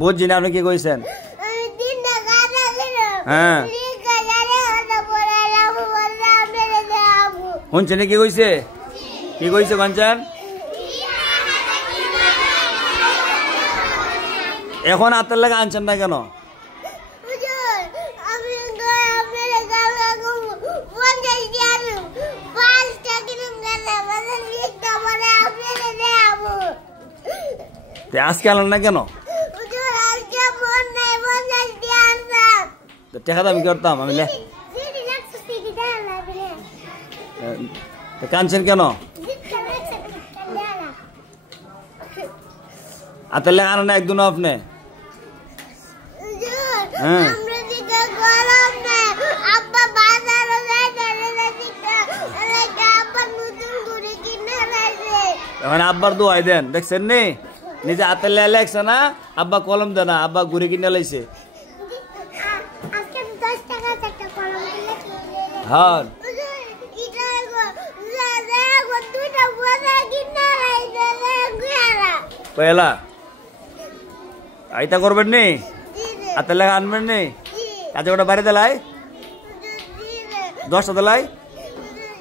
বুঝছি না, আপনি কি কইছেন? হ্যাঁ শুনছেন কি কইছে? কি কইছে কাঞ্চন? এখন হাতের লাগে আনছেন না কেন? আজকে আনলেন না কেন? টাকা দামি করতাম আমি। কানছেন কেন? হাতের লেখা আনো না একদিন আপনি? হ্যাঁ এখন আব্বার দোয়াই দেন, দেখছেন নি? নিজে হাতের লেখা লেখছে না, আব্বা কলম দেয় না, আব্বা ঘুরে কিনে লাইছে। হ্যাঁ পয়লা আইতা করবেন নি? হাতের লেখা আনবেন নি? কাজে ওটা বাড়ি দেলাই 10টা দেলাই।